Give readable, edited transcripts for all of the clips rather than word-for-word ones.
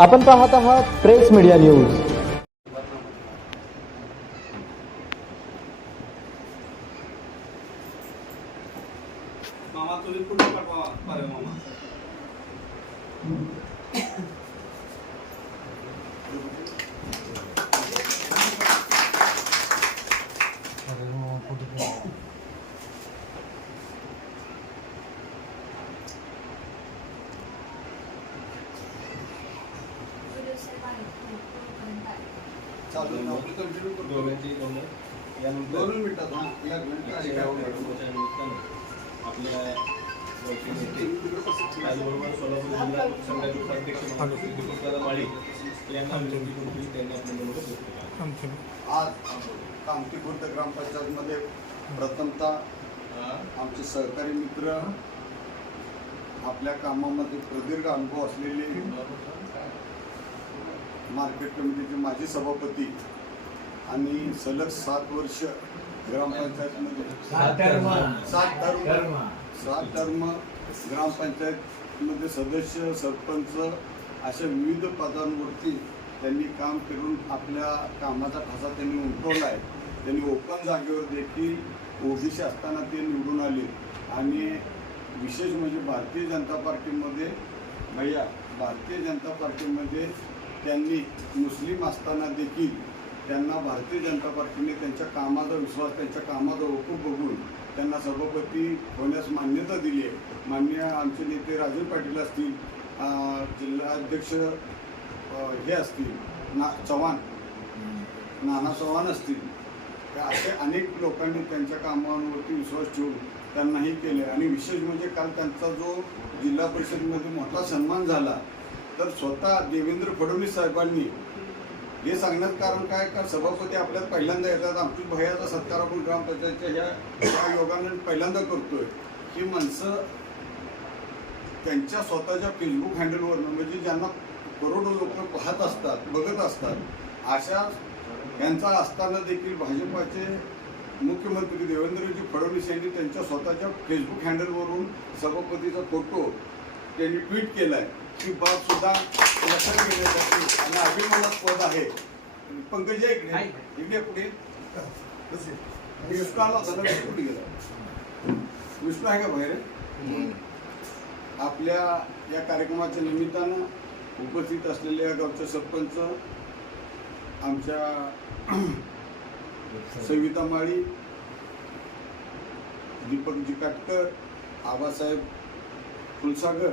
आपण पाहत आहात प्रेस मीडिया न्यूज। मामा तुम्ही कुठे पाठवा पारे मामा चालू नोकरी कंटिन्यू करतो यानंतर 2 मिनिटात या आपल्या त्याचबरोबर सोलापूर जिल्हा लोकसंघाचे उपाध्यक्ष दीपकदादा माळी यांना विनंती करून त्यांनी आपले मनोगत व्यक्त केले। आज कामठी खुर्द ग्रामपंचायतमध्ये प्रथमतः आमचे सहकारी मित्र आपल्या कामामध्ये प्रदीर्घ अनुभव असलेले मार्केट कमिटीचे माजी सभापती आणि सलग 7 वर्ष ग्रामपंचायतमध्ये 7 टर्म ग्रामपंचायतमध्ये सदस्य सरपंच अशा विविध पदांवरती त्यांनी काम करून आपल्या कामाचा ठसा त्यांनी उमटवला आहे। त्यांनी ओपन जागेवर देखील ओबीसी असताना ते निवडून आले आणि विशेष म्हणजे भारतीय जनता पार्टीमध्ये त्यांनी मुस्लिम असताना देखील त्यांना भारतीय जनता पार्टीने त्यांच्या कामाचा विश्वास त्यांच्या कामाचा ओळख बघून त्यांना सभापती होण्यास मान्यता दिली आहे। माननीय आमचे नेते राजू पाटील असतील, जिल्हाध्यक्ष हे असतील नाना चव्हाण असतील, असे अनेक लोकांनी त्यांच्या कामावरती विश्वास ठेवून त्यांनाही केले आणि विशेष म्हणजे काल त्यांचा जो जिल्हा परिषदेमध्ये मोठा सन्मान झाला तर स्वतः देवेंद्र फडणवीस साहेबांनी हे सांगण्यात कारण काय का सभापती आपल्यात पहिल्यांदा येतात, आमची भैयाचा सत्कार आपण ग्रामपंचायतच्या ह्या योगाने पहिल्यांदा करतोय ही माणसं त्यांच्या स्वतःच्या फेसबुक हँडलवरनं म्हणजे ज्यांना करोडो लोक पाहत असतात बघत असतात अशा यांचा असताना देखील भाजपाचे मुख्यमंत्री देवेंद्रजी फडणवीस यांनी त्यांच्या स्वतःच्या फेसबुक हँडलवरून सभापतीचा फोटो त्यांनी ट्विट केला आहे। ही बाब सुद्धा लक्षात घेण्यासाठी आणि अभिमानास्पद आहे। पंकज इकडे पुढे विष्णू आला होता ना, कुठे गेला विष्णू आहे का बाहेर? आपल्या या कार्यक्रमाच्या निमित्तानं उपस्थित असलेल्या गावचे सरपंच आमच्या सविता माळी, दीपकजी काटकर, आबासाहेब फुलसागर,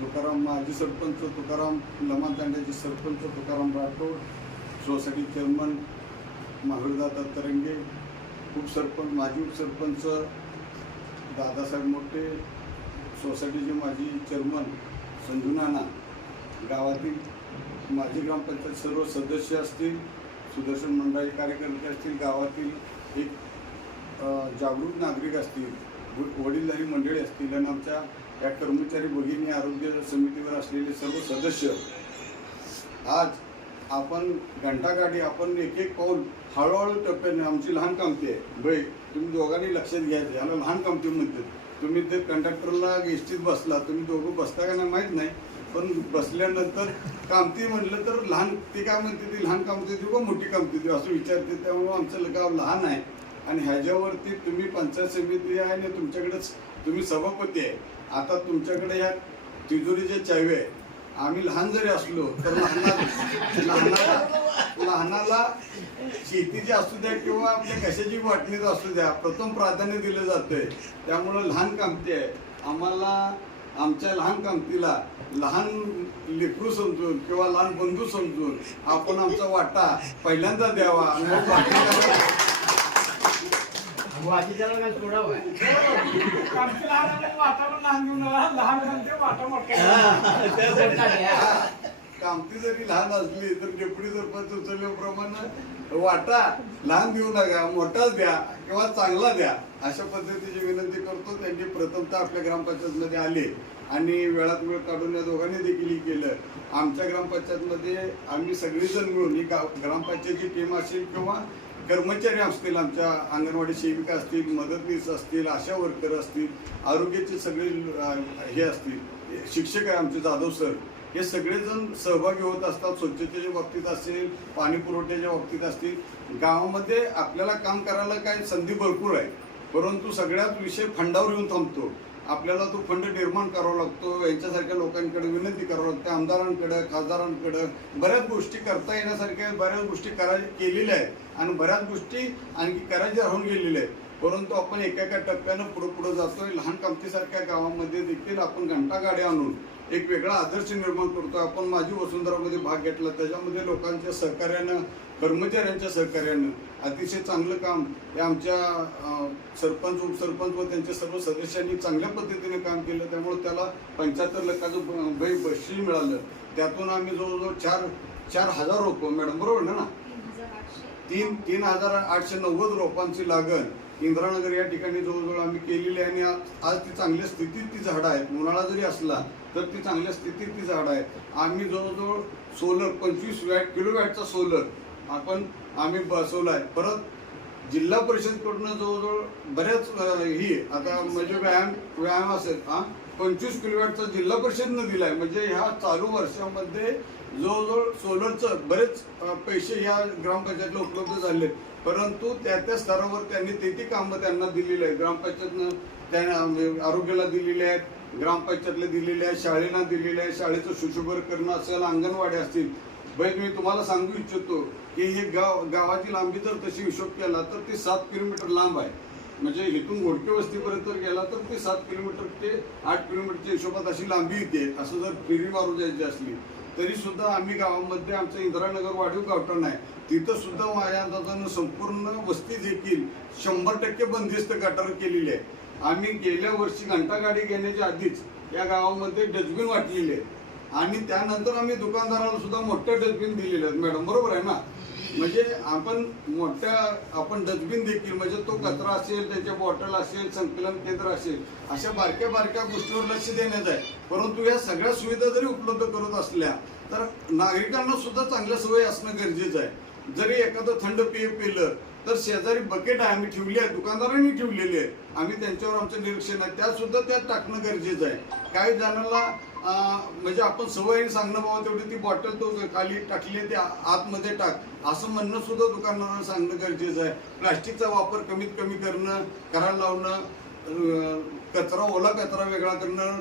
तुकाराम माजी सरपंच तुकाराम लमानतांड्याचे सरपंच तुकाराम राठोड, सोसायटी चेअरमन महावीरदादा तरंगे, उपसरपंच माजी उपसरपंच दादासाहेब मोठे, सोसायटीचे माजी चेअरमन संजू नाना, गावातील माजी ग्रामपंचायत सर्व सदस्य असतील, सुदर्शन मंडळी कार्यकर्ते असतील, गावातील एक जागरूक नागरिक असतील, वडीलधारी मंडळी असतील आणि आमच्या या कर्मचारी भगिनी आरोग्य समितीवर असलेले सर्व सदस्य आज आपण घंटागाडी आपण एक पाऊल हळूहळू टप्प्याने आमची लहान कामती आहे भाई तुम्ही दोघांनी लक्षात घ्यायचं याला लहान कामती म्हणतात। तुम्ही ते कंडक्टरला एसटीत बसला तुम्ही दोघं बसता का नाही माहीत नाही पण बसल्यानंतर कामती म्हटलं तर लहान ती काय म्हणते ती लहान कामती देऊ का मोठी कामती देऊ असं विचारते। त्यामुळं आमचं गाव लहान आहे आणि ह्याच्यावरती तुम्ही पंचायत समिती आहे आणि तुमच्याकडेच तुम्ही सभापती आहे। आता तुमच्याकडे ह्या तिजोरीच्या चावी आहे। आम्ही लहान जरी असलो तर लहानाला शेतीची असू द्या किंवा आपल्या कशाची वाटणीच असू द्या प्रथम प्राधान्य दिलं जातंय। त्यामुळं लहान कामती आहे आम्हाला आमच्या लहान कामतीला लहान लेकरू समजून किंवा लहान बंधू समजून आपण आमचा वाटा पहिल्यांदा द्यावा। कामती जरी लहान असली तर डेप्युटी सरपंच उचलल्याप्रमाणे वाटा लहान देऊ नका मोठाच द्या किंवा चांगला द्या अशा पद्धतीची विनंती करतो। त्यांनी प्रथमतः आपल्या ग्रामपंचायतमध्ये आले आणि वेळात वेळ काढून या दोघांनी देखील केलं। आमच्या ग्रामपंचायतमध्ये आम्ही सगळेजण मिळून ही ग्रामपंचायतची टीम असेल किंवा कर्मचारी असतील, आमच्या अंगणवाडी सेविका असतील, मदतनीस असतील, आशा वर्कर असतील, आरोग्याचे सगळे हे असतील, शिक्षक आहे आमचे जाधव सर, हे सगळेजण सहभागी होत असतात. स्वच्छतेच्या बाबतीत असेल, पाणी पुरवठ्याच्या बाबतीत असतील. गावामध्ये आपल्याला काम करायला काय संधी भरपूर आहे, परंतु सगळ्यात विषय फंडावर येऊन थांबतो. आपल्याला तो फंड निर्माण करावा लागतो. यांच्यासारख्या लोकांकडे विनंती करावी लागते, आमदारांकडे, खासदारांकडे. बऱ्याच गोष्टी करता येण्यासारख्या बऱ्याच गोष्टी केलेल्या आहेत आणि बऱ्याच गोष्टी आणखी करायच्या राहून गेलेल्या आहेत. परंतु आपण एका टप्प्यानं पुढे जातोय. लहान कामतीसारख्या गावामध्ये देखील आपण घंटागाडी आणून एक वेगळा आदर्श निर्माण करतोय. आपण माझी वसुंधरामध्ये भाग घेतला, त्याच्यामध्ये लोकांच्या सहकार्यानं, कर्मचाऱ्यांच्या सहकार्यानं अतिशय चांगलं काम हे आमच्या सरपंच, उपसरपंच व त्यांच्या सर्व सदस्यांनी चांगल्या पद्धतीने काम केलं. त्यामुळे त्याला 75 लाखाचं बक्षीस मिळालं. त्यातून आम्ही जवळजवळ 4,000 रोपं, मॅडम बरोबर ना, 3,890 रोपांची लागण इंद्रानगर या ठिकाणी जवळजवळ आम्ही केलेली आहे. आणि आज ती चांगल्या स्थितीत ती झाडं आहेत. उन्हाळा जरी असला तर ती चांगल्या स्थितीत ती झाडं आहेत. आम्ही जवळजवळ सोलर 25 किलोवॅटचा सोलर आम्ही बसवला आहे. परत जिल्हा परिषदकडून जवळजवळ बऱ्याच ही आता म्हणजे व्यायाम असेल 25 किलोवॅटचा जिल्हा परिषदनं दिलाय. म्हणजे ह्या चालू वर्षामध्ये जवळजवळ सोलरचं बरेच पैसे ह्या ग्रामपंचायतला उपलब्ध झाले. परंतु त्या स्तरावर त्यांनी ते कामं त्यांना दिलेली आहेत. ग्रामपंचायतनं त्यांना आरोग्याला दिलेले आहेत, ग्रामपंचायतला दिलेले आहेत, शाळेला दिलेले आहे. शाळेचं सुशोभीकरण असेल, अंगणवाडी असतील. मी तुम्हाला सांगू इच्छितो की हे गावाची लांबी जर तशी हिशोब केला तर ते 7 किलोमीटर लांब आहे. म्हणजे इथून घोडके वस्तीपर्यंत गेला तर ते 7 किलोमीटर ते 8 किलोमीटरच्या हिशोबात अशी लांबी येते. असं जर फेरी मारून जायची असली तरी सुद्धा आम्ही गावामध्ये आमचं इंदिरानगर वाढीव गावठण आहे, तिथं सुद्धा माझ्या अंदाजानं संपूर्ण वस्ती देखील 100% बंदिस्त गटार केलेली आहे. आम्ही गेल्या वर्षी घंटागाडी घेण्याच्या आधीच या गावामध्ये डस्टबिन वाटलेले आहे आणि त्यानंतर आम्ही दुकानदाराला सुद्धा मोठे डस्टबिन दिलेले आहेत. मॅडम बरोबर आहे ना. म्हणजे आपण डस्टबिन देखील म्हणजे तो कचरा असेल, त्याच्या बॉटल असेल, संकलन केंद्र असेल, अशा बारक्या गोष्टीवर लक्ष देण्यात आहे. परंतु या सगळ्या सुविधा जरी उपलब्ध करत असल्या तर नागरिकांना सुद्धा चांगल्या सवय असणं गरजेचं आहे. जरी एखादं थंड पेय पिलं तर शेजारी बकेट आहे, आम्ही ठेवली आहे, दुकानदारांनी ठेवलेली आहे, आम्ही त्यांच्यावर आमचं निरीक्षण आहे, त्यात सुद्धा त्यात टाकणं गरजेचं आहे. काही जणांना म्हणजे आपण सवयीने सांगणं बाबा तेवढी ती बॉटल तो खाली टाकली ते आतमध्ये टाक असं म्हणणं सुद्धा दुकानदारांना सांगणं गरजेचं आहे. प्लास्टिकचा वापर कमीत कमी करायला लावणं, ओला कचरा वेगळा करणं,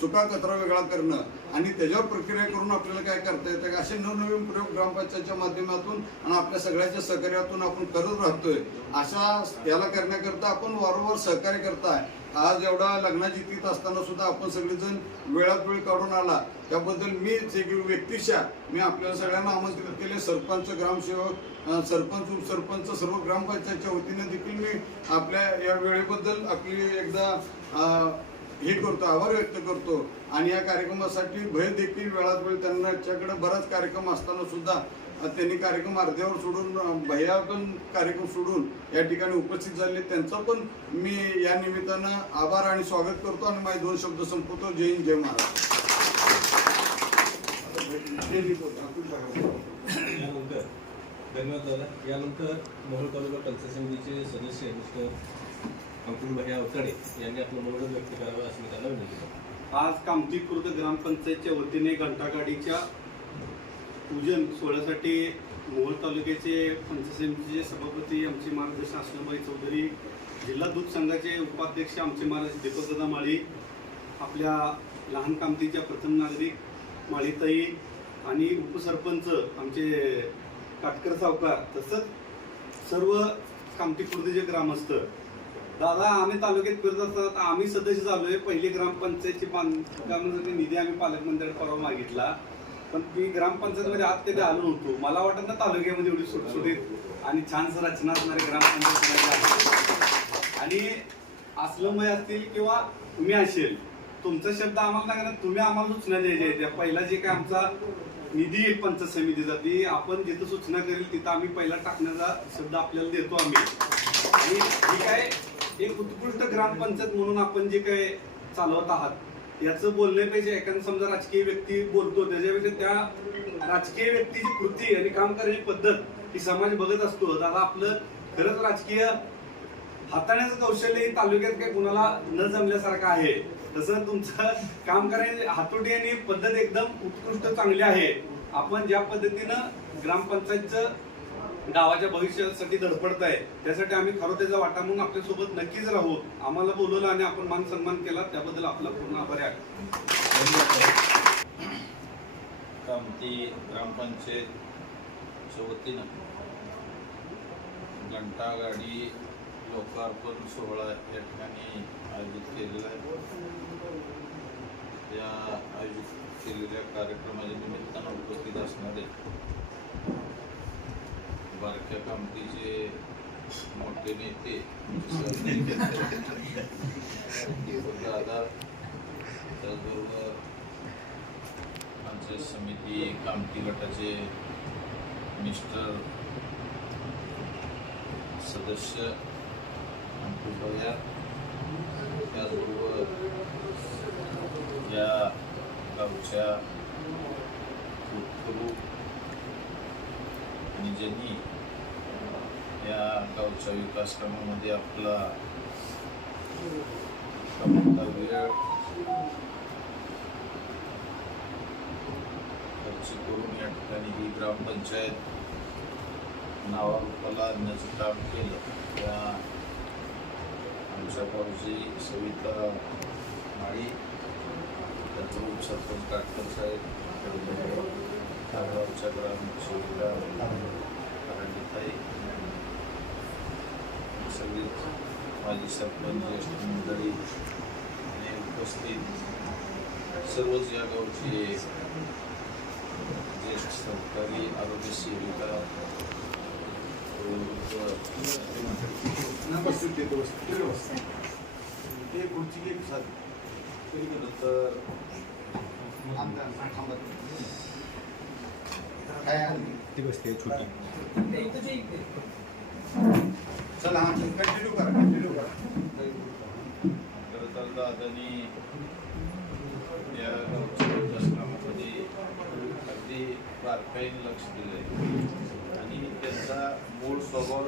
सुका कचरा वेगळा करणं आणि त्याच्यावर प्रक्रिया करून आपल्याला काय करता येतं. असे नवनवीन प्रयोग ग्रामपंचायतच्या माध्यमातून आणि आपल्या सगळ्याच्या सहकार्यातून आपण करत राहतोय. अशा याला करण्याकरता आपण वारंवार सहकार्य करताय. आज एवढा लग्नाची तिथी असताना सुद्धा आपण सगळेजण वेळात वेळ काढून आला त्याबद्दल मी व्यक्तिशः मी आपल्याला सगळ्यांना आमंत्रित केले. सरपंच, ग्रामसेवक, सरपंच, उपसरपंच, सर्व ग्रामपंचायतच्या वतीने देखील मी आपल्या या वेळेबद्दल आपली एकदा हे करतो, आभार व्यक्त करतो. आणि या कार्यक्रमासाठी भय देखील वेळात वेळ त्यांच्याकडे बराच कार्यक्रम असताना सुद्धा त्यांनी कार्यक्रम अर्ध्यावर सोडून भैया पण कार्यक्रम सोडून या ठिकाणी उपस्थित झाले. त्यांचा पण मी या निमित्तानं आभार आणि स्वागत करतो आणि माझे 2 शब्द संपवतो. जय हिंद, जय महाराष्ट्र. धन्यवाद दादा. यानंतर मोहोळ तालुका पंचायत समितीचे सदस्य मिस्टर अंकुल भैया अवतडे यांनी आपलं मनोगत व्यक्त करावं असं मी त्यांना विनंती करतो. आज कामती खुर्द ग्रामपंचायतच्या वतीने घंटागाडीच्या पूजन सोहळ्यासाठी मोहोळ तालुक्याचे पंचायत समितीचे सभापती आमचे मार्गदर्शन असलमभाई चौधरी, जिल्हा दूध संघाचे उपाध्यक्ष आमचे महाराज दीपकदादा माळी, आपल्या लहान कामतीच्या प्रथम नागरिक माळीताई आणि उपसरपंच आमचे काटकर सावकार, तसंच सर्व कामती खुर्दचे ग्रामस्थ. दादा, आम्ही तालुक्यात फिरत असताना आम्ही सदस्य झालोय. पहिली ग्रामपंचायतची बांधकामासाठी निधी आम्ही पालकमंत्र्यांकडे परवा मागितला, पण मी ग्रामपंचायतमध्ये आत कधी आलो नव्हतो. मला वाटत ना तालुक्यामध्ये एवढी सुटसुटीत आणि छानसं रचना असणारी ग्रामपंचायत आणि असलमय असतील किंवा तुम्ही असेल, तुमचा शब्द आम्हाला नाही, तुम्ही आम्हाला सूचना द्यायच्या. पहिला जे काय आमचा निधी येईल पंचायत समितीचा, ती आपण जिथं सूचना करेल तिथं आम्ही पहिला टाकण्याचा शब्द आपल्याला देतो आम्ही. आणि ही काय एक उत्कृष्ट ग्रामपंचायत म्हणून आपण जे काय चालवत आहात याचं बोलण्यापेक्षा एखादा समजा राजकीय व्यक्ती बोलतो त्याच्यापेक्षा त्या राजकीय व्यक्तीची कृती आणि काम करण्याची पद्धत ही समाज बघत असतो. दादा, आपलं खरंच राजकीय हाताळण्याचं कौशल्य तालुक्यात काय कुणाला न जमल्यासारखं आहे. तसं तुमचं काम करायची हातोटी आणि पद्धत एकदम उत्कृष्ट चांगली आहे. आपण ज्या पद्धतीनं ग्रामपंचायतचं गावाच्या भविष्यासाठी धडपडत आहे त्यासाठी आम्ही खरोत्याचा वाटा म्हणून आपल्यासोबत नक्कीच राहू. आम्हाला बोलवलं आणि आपण मान सन्मान केला त्याबद्दल आपला पूर्ण आभार आहे. कामती ग्रामपंचायतच्या वतीनं घंटागाडी लोकार्पण सोहळा या ठिकाणी आयोजित केलेला आहे. या आयोजित केलेल्या कार्यक्रमाच्या निमित्तानं उपस्थित असणारे बारक्या कामतीचे मोठे नेते दादा, त्याचबरोबर पंचायत समिती कामती गटाचे मिस्टर सदस्य अंकुश भैया, त्याचबरोबर या गावच्या उत्तरू आणि ज्यांनी या गावच्या विकास कामामध्ये आपला वेळ खर्च करून या ठिकाणी ही ग्रामपंचायत नावारूपाला आणण्याचं काम केलं. त्या आमच्या गावची सविता माळी, त्याचं उपसरपंच काटकर साहेब, त्या गावच्या ग्रामसेविका ताई, सगळी माजी सरपंच, ज्येष्ठ मंडळी आणि उपस्थित सर्वच या गावचे ज्येष्ठ सरकारी आरोग्य सेविका, चला हा कंटिन्यू करा. खरं तर दादांनी या गावच्या विकास कामामध्ये अगदी बारकाईने लक्ष दिलंय आणि त्यांचा मूळ स्वभाव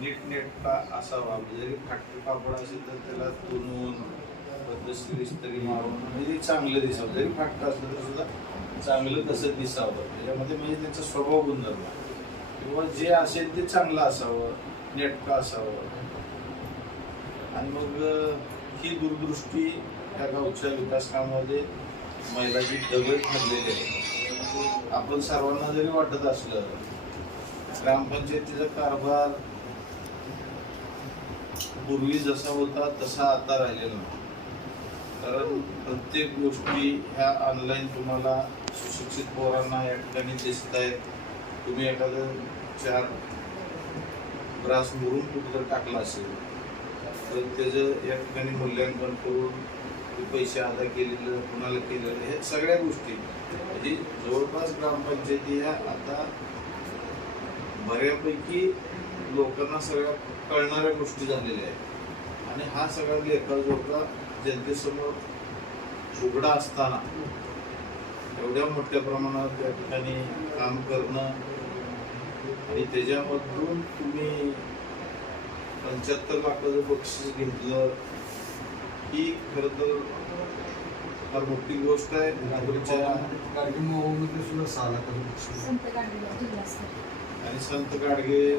नीटनेटका असावा. जरी फाटके कापड असेल तर त्याला तुनून पद्धतशीर इस्त्री मारून म्हणजे चांगलं दिसावं. जरी फाटकं असलं तर सुद्धा चांगलं तसं दिसावं. त्याच्यामध्ये म्हणजे त्यांचा स्वभाव गुणधर्म किंवा जे असेल ते चांगलं असावं, नेटकं असावं. आणि मग ही दूरदृष्टी या गावच्या विकास कामामध्ये महिलाची दगड ठरलेली आहे. आपण सर्वांना जरी वाटत असलं ग्रामपंचायतीचा कारभार पूर्वी जसा होता तसा आता राहिलेला नाही. कारण प्रत्येक गोष्टी ह्या ऑनलाईन तुम्हाला सुशिक्षित पोरांना या ठिकाणी दिसत आहेत. तुम्ही एखादं 4 ब्रास मुरून कुठं टाकला असेल तर त्याचं या ठिकाणी मूल्यांकन करून ते पैसे अदा केलेलं, कुणाला केलेलं, हे सगळ्या गोष्टी म्हणजे जवळपास ग्रामपंचायती ह्या आता बऱ्यापैकी लोकांना सगळ्या कळणाऱ्या गोष्टी झालेल्या आहेत. आणि हा सगळा लेखाजोखा जनतेसमोर उघडा असताना एवढ्या मोठ्या प्रमाणात या ठिकाणी काम करणं आणि त्याच्यामधून तुम्ही 75 लाखाचं बक्षीस घेतलं ही खरं तर फार मोठी गोष्ट आहे. आणि संत गाडगे